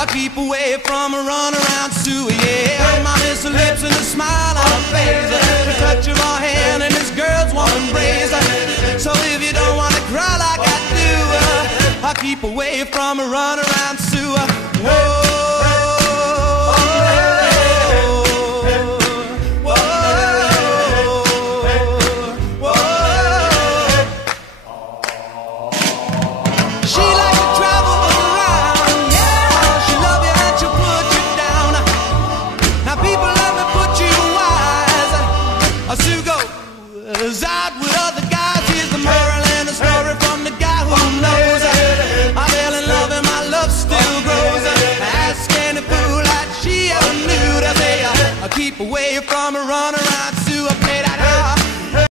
I keep away from a run around Sue, yeah. I miss her lips and a smile on her face, the touch of her hand and this girl's warm embrace. So if you don't wanna cry like I do, I keep away from a run around Sue. Whoa.